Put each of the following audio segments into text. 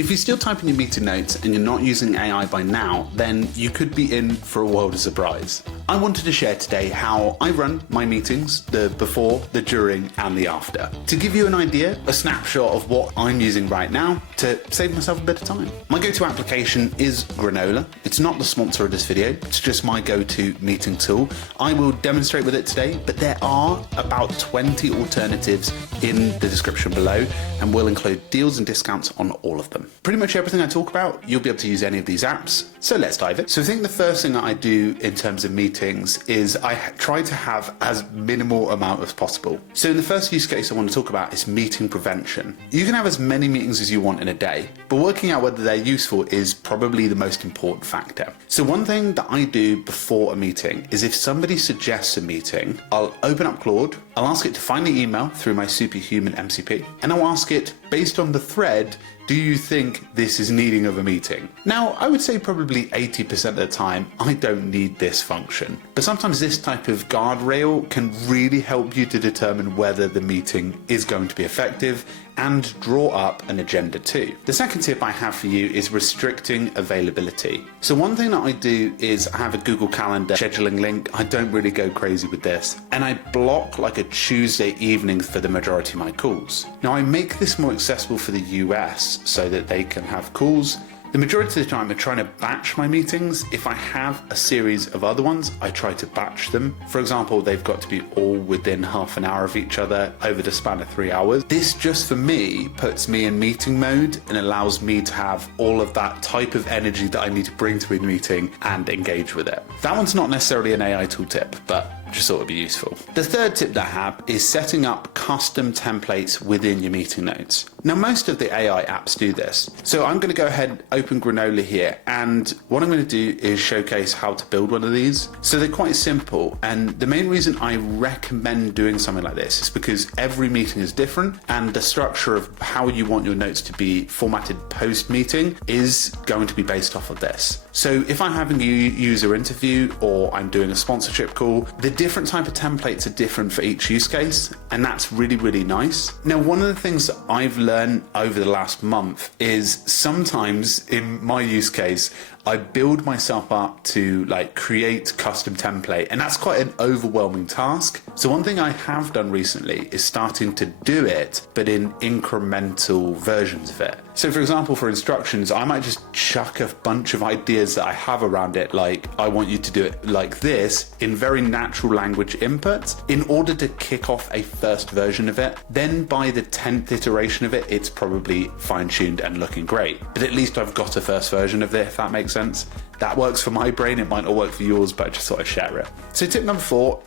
If you're still typing your meeting notes and you're not using AI by now, then you could be in for a world of surprise. I wanted to share today how I run my meetings, the before, the during, and the after. To give you an idea, a snapshot of what I'm using right now to save myself a bit of time. My go-to application is Granola. It's not the sponsor of this video, it's just my go-to meeting tool. I will demonstrate with it today, but there are about 20 alternatives in the description below, and we'll include deals and discounts on all of them. Pretty much everything I talk about, you'll be able to use any of these apps. So let's dive in. So I think the first thing that I do in terms of meetings is I try to have as minimal amount as possible. So in the first use case I want to talk about is meeting prevention. You can have as many meetings as you want in a day, but working out whether they're useful is probably the most important factor. So one thing that I do before a meeting is if somebody suggests a meeting, I'll open up Claude, I'll ask it to find the email through my superhuman MCP, and I'll ask it, based on the thread, do you think this is needing of a meeting? Now, I would say probably 80% of the time, I don't need this function. But sometimes this type of guardrail can really help you to determine whether the meeting is going to be effective and draw up an agenda too. The second tip I have for you is restricting availability. So one thing that I do is I have a Google Calendar scheduling link. I don't really go crazy with this. And I block like a Tuesday evening for the majority of my calls. Now I make this more accessible for the US so that they can have calls. The majority of the time I'm trying to batch my meetings. If I have a series of other ones, I try to batch them. For example, they've got to be all within half an hour of each other over the span of 3 hours. This just for me puts me in meeting mode and allows me to have all of that type of energy that I need to bring to a meeting and engage with it. That one's not necessarily an AI tool tip, but just thought it'd be useful. The third tip that I have is setting up custom templates within your meeting notes. Now, most of the AI apps do this. So I'm going to go ahead, open Granola here, and what I'm going to do is showcase how to build one of these. So they're quite simple, and the main reason I recommend doing something like this is because every meeting is different, and the structure of how you want your notes to be formatted post-meeting is going to be based off of this. So if I'm having a user interview or I'm doing a sponsorship call, the different type of templates are different for each use case, and that's really, really nice. Now, one of the things that I've learned over the last month is sometimes in my use case, I build myself up to like create custom template, and that's quite an overwhelming task. So one thing I have done recently is starting to do it, but in incremental versions of it. So for example, for instructions, I might just chuck a bunch of ideas that I have around it, like I want you to do it like this in very natural language inputs in order to kick off a first version of it. Then by the 10th iteration of it, it's probably fine-tuned and looking great. But at least I've got a first version of it, if that makes sense. That works for my brain, it might not work for yours, but I just thought I'd share it. So tip number 4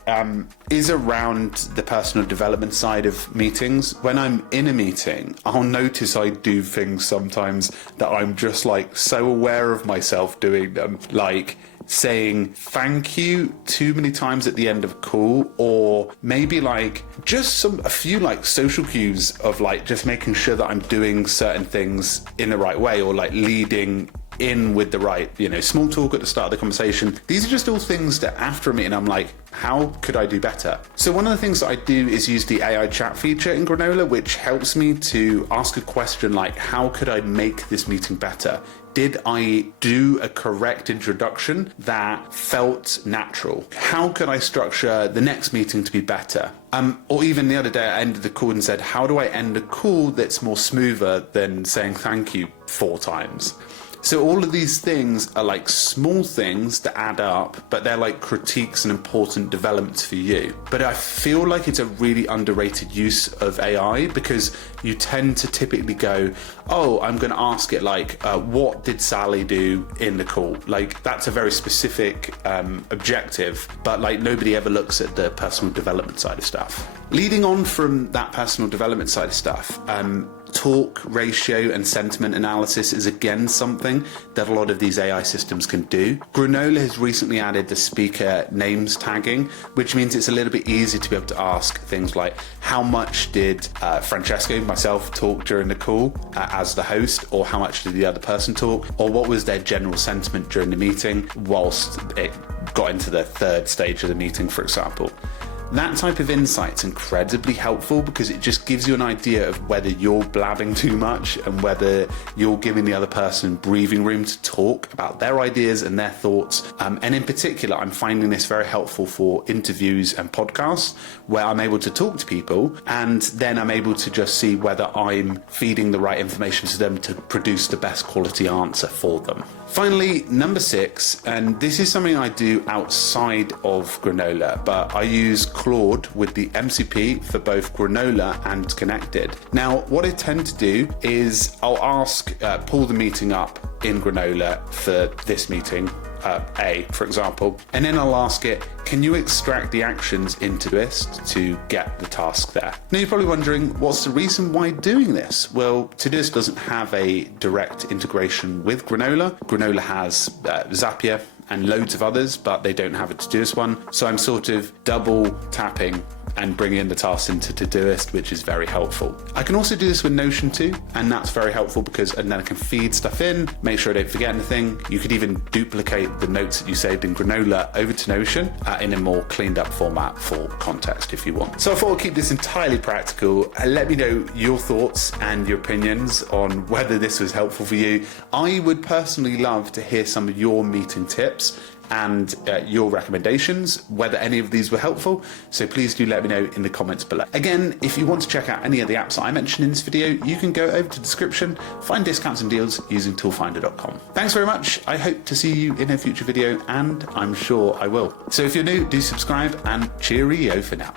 is around the personal development side of meetings. When I'm in a meeting, I'll notice I do things sometimes that I'm just like so aware of myself doing them, like saying thank you too many times at the end of a call, or maybe like just a few like social cues of like just making sure that I'm doing certain things in the right way, or like leading in with the right, small talk at the start of the conversation. These are just all things that after a meeting I'm like, how could I do better? So one of the things that I do is use the AI chat feature in Granola, which helps me to ask a question like, how could I make this meeting better? Did I do a correct introduction that felt natural? How could I structure the next meeting to be better? Or even the other day, I ended the call and said, how do I end a call that's more smoother than saying thank you 4 times? So all of these things are like small things that add up, but they're like critiques and important developments for you. But I feel like it's a really underrated use of AI, because you tend to typically go, oh, I'm going to ask it like, what did Sally do in the call? Like that's a very specific objective, but like nobody ever looks at the personal development side of stuff. Leading on from that personal development side of stuff, talk ratio and sentiment analysis is again something that a lot of these AI systems can do. Granola has recently added the speaker names tagging, which means it's a little bit easier to be able to ask things like, how much did Francesco, myself, talk during the call as the host, or how much did the other person talk, or what was their general sentiment during the meeting whilst it got into the third stage of the meeting, for example. That type of insight's incredibly helpful because it just gives you an idea of whether you're blabbing too much and whether you're giving the other person breathing room to talk about their ideas and their thoughts. And in particular, I'm finding this very helpful for interviews and podcasts where I'm able to talk to people and then I'm able to just see whether I'm feeding the right information to them to produce the best quality answer for them. Finally, number 6, and this is something I do outside of Granola, but I use Claude with the MCP for both Granola and Connected. Now, what I tend to do is I'll ask, pull the meeting up in Granola for this meeting, A, for example, and then I'll ask it, can you extract the actions in Todoist to get the task there? Now you're probably wondering, what's the reason why doing this? Well, Todoist doesn't have a direct integration with Granola. Granola has Zapier and loads of others, but they don't have a Todoist one. So I'm sort of double tapping and bringing in the tasks into Todoist, which is very helpful. I can also do this with Notion too, and that's very helpful because and then I can feed stuff in, make sure I don't forget anything. You could even duplicate the notes that you saved in Granola over to Notion in a more cleaned up format for context if you want. So I thought I'd keep this entirely practical. Let me know your thoughts and your opinions on whether this was helpful for you. I would personally love to hear some of your meeting tips and your recommendations, whether any of these were helpful. So please do let me know in the comments below. Again, if you want to check out any of the apps that I mentioned in this video, you can go over to the description, find discounts and deals using toolfinder.com. Thanks very much. I hope to see you in a future video, and I'm sure I will. So if you're new, do subscribe, and cheerio for now.